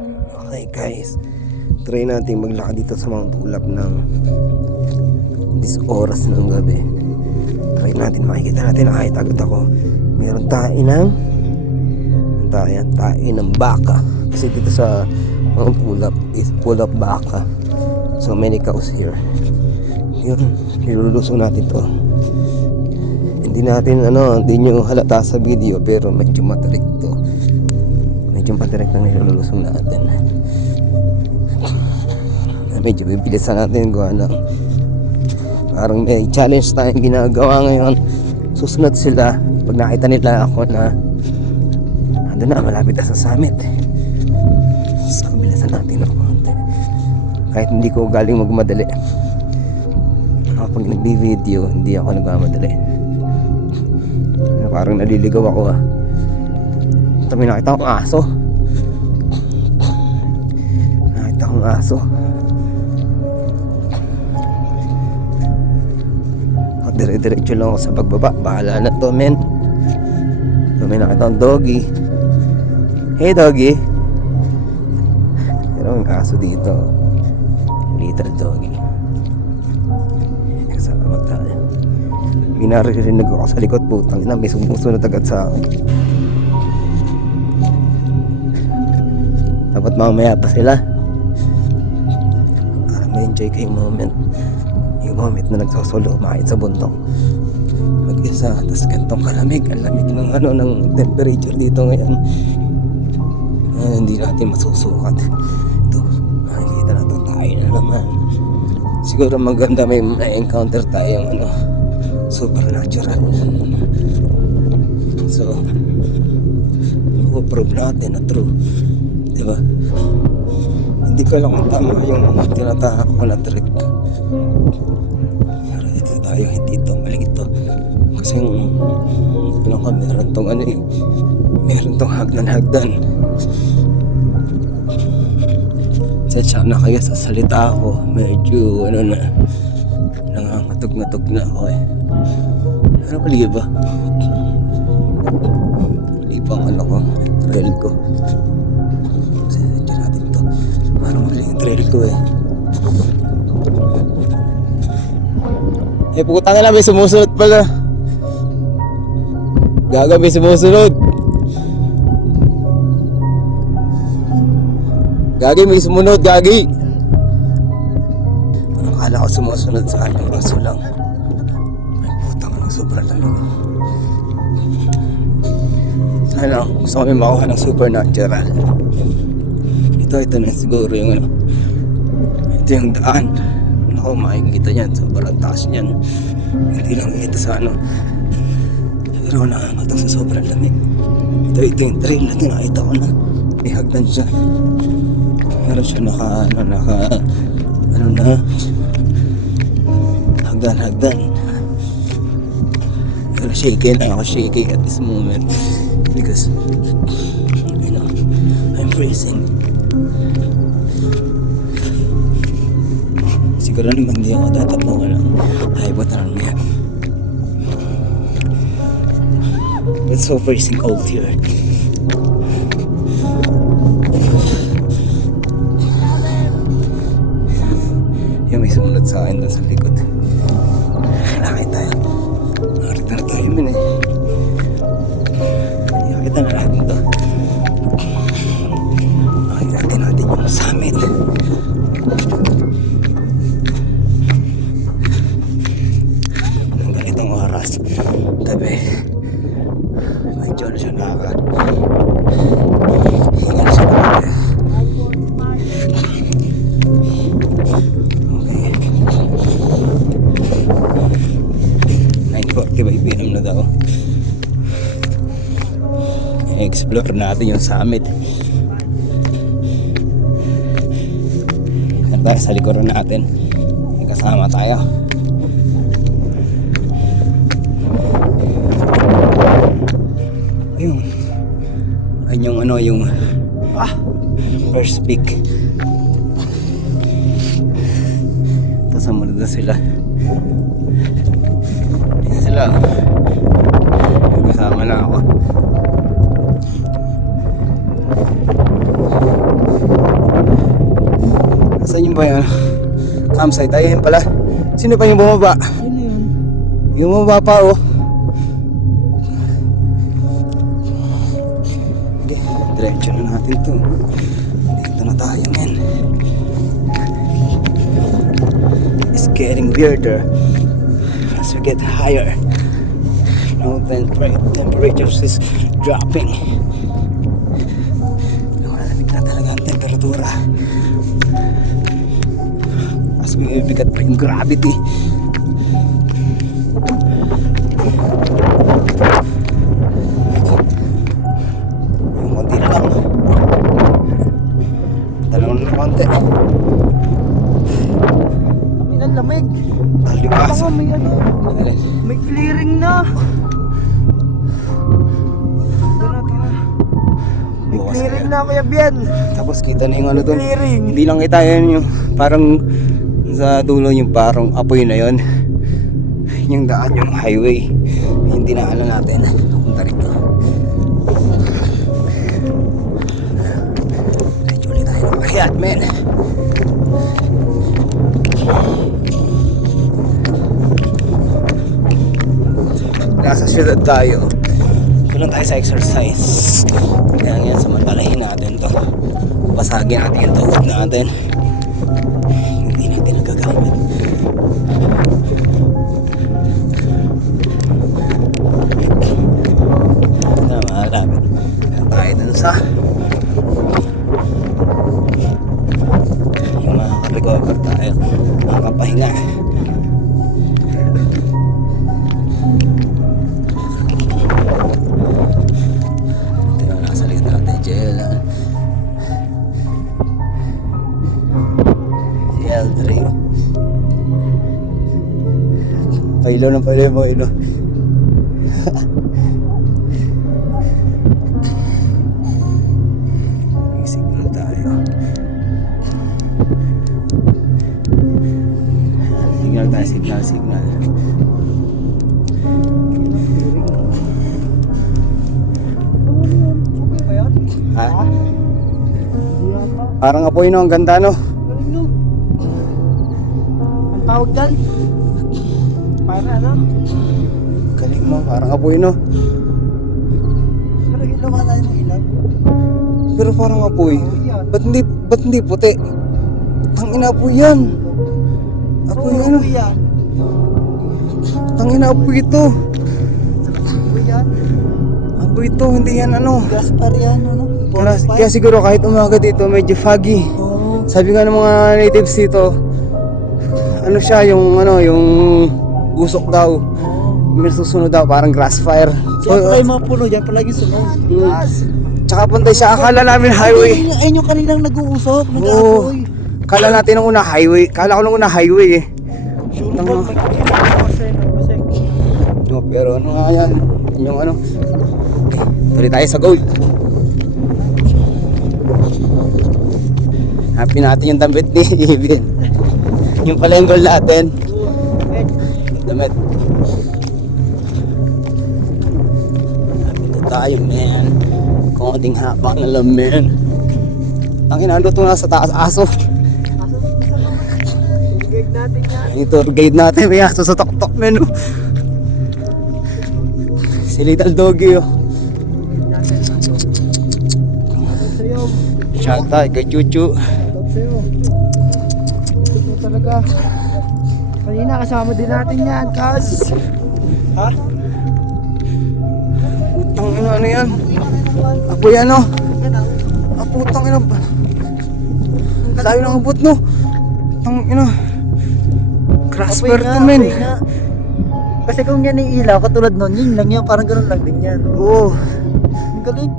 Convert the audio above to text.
Okay guys, try natin maglakad dito sa Mount Ulap ng this oras ng gabi. Try natin, makikita natin, kahit agad ako, mayroon tae ng baka. Kasi dito sa Mount Ulap is full of baka. So many cows here. Yun, nilulusong natin to. Hindi nyo halata sa video, pero medyo matarik to. Medyo matarik ng nilulusong natin. Medyo bibilisan natin kung ano. Parang may challenge tayong ginagawa ngayon. Susunod sila pag nakita nila ako na ando na, malapit na sa summit. So bilisan natin ako. Kahit hindi ko galing magmadali. Pag nagbi-video, hindi ako nagmamadali. Parang naliligaw ako ah. Ito, may nakita akong aso. Nakita akong aso. Dire-diretso lang ako sa pagbaba. Bahala na to, men. So, may nakita akong doggy. Hey doggy. Pero may aso dito. Little doggy. Kasama tayo. Minaririnig ako sa likod, putang ina, may sumusunod agad sa akin. Dapat mamaya pa sila para ma-enjoy ko yung moment na nagsosolo makit sa bundok mag-isa. Tapos gantong kalamig, ang lamig ng temperature dito ngayon. Hindi natin masusukat. Ito, makikita natin tayo na naman. Siguro maganda may encounter tayong supernatural. So prove natin na true, diba? Hindi ko lang kung tama yung tinatahak ko na trick, pero dito tayo, hindi ito, mali ito. Kasi meron tong meron tong hagdan. Sadya na kayo sa salita ako, medyo nangangatog-ngatog na ako eh. Pero mali ba? Mali pa ang trail ko. Sadya natin ito. Parang mali yung trail ko eh. Puta na lang, may sumusunod pala. Gaga, may sumusunod. Gagi, may sumunod, Gagi. Akala ko sumusunod sa akin, raso lang. Ay putang na, sobrang lamig. Sana gusto kami makuha ng supernatural. Ito na siguro yung ito yung daan. Ako, makikita niyan, sobrang taas niyan. Hindi lang ito sa pero nakakatak sa sobrang lamig. Ito yung trail na tinakita ko na may hagdan siya. Meron siya hagdan. Pero shaky at this moment because I'm freezing. Siguro naman hindi ako tatapungan ng hypothermia. It's so freezing cold here. Yung may sumunod sa akin doon sa likod. Nakita tayo. Nakita na tayo min eh. Nakita na natin to. Nakita natin yung summit. Ang ganitong oras, gabi, medyo na siya nakaka. Hinga na siya nakaka. 9:45 PM na daw. I-explore natin yung summit. Yan tayo sa likuran natin. May kasama tayo. Ayun. Ayun yung first peak. Tapos sumunod na sila. Kasama na ako. Yung ba yun? Campsite. Ayun pala. Sino pa yung bumaba? Ano yun? Yung bumaba pa oh. Okay, diretso na natin to. Dito na tayo men. It's getting weirder as we get higher. Now then temperatures is dropping. Malamig na talaga ang temperatura. Mas bigat pa yung gravity. Yung konti na lang. Dalawa na konti. Ilan lamig? Taliwas. Baka may ano, may clearing na. May Bukas clearing kaya. na Kuya Bien. Tapos kita na yung ano doon. Clearing. Hindi lang kita yun yung parang sa dulo yung parang apoy na yun. Yung daan yung highway. Yung dinaanan natin. Punta rito. Medyo ulit tayo ng makiat men. Nasa syudad tayo. Kulang tayo sa exercise. Kaya ngayon samantalahin natin to. Basagin natin yung tuhod natin. Hindi natin nagagamit. Na malapit. Tayo dun sa yung makaka-recover tayo. Makakapahinga. Pailaw ng pailaw mo, ino. Signal tayo. Signal tayo, signal. Okay ba yan? Ha? Hindi yata. Parang apoy no, ang ganda no. Galing no. Ang tawag dyan? Para ano? Galing mo, parang apoy no. Pero ilaw ka tayo ng ilaw. Pero parang apoy. Oh, yan. Ba't hindi puti? Tangina apoy yan. Apoy Oo, ano? apoy yan. Tangina apoy ito. Apoy yan. Apoy ito, hindi yan ano. Gaspar yan, ano? Kaya siguro kahit umaga dito medyo foggy. Oo. Sabi nga ng mga natives dito, ano siya yung ano, yung usok daw. May susunod daw, parang grass fire. Diyan pala yung mga puno, diyan palagi sunod. Tsaka puntay siya, akala namin highway. Ayun yung kaninang nag-uusok, Oo. nag-aapoy. Kala natin nung una highway. Kala ko nung una highway eh. Sure Tama. ba? Mag-iisip. No, pero ano nga yan? Yung ano. Tuloy tayo sa goal. Happy natin yung damit ni Ibin. Yung pala yung goal natin. Damit. Happy na tayo, man. Konting habang na lang, man. Ang inando ito nasa taas aso. Guide natin yan. Yung tour guide natin, may aso sa tok-tok, man. Oh. Si Little Doggy, oh. Sa'yo. Shout out kay Chuchu. Shoutout sa'yo. Ito talaga. Kanina kasama din natin yan, Kaz. Ha? Putang ina, ano yan? Apo yan, oh. Ah, putang ina. Layo ng abot, no? Putang ina. Grasper to, men. Kasi kung yan yung ilaw, katulad nun, yun lang yan, parang ganun lang din yan. Oo. Ang galing.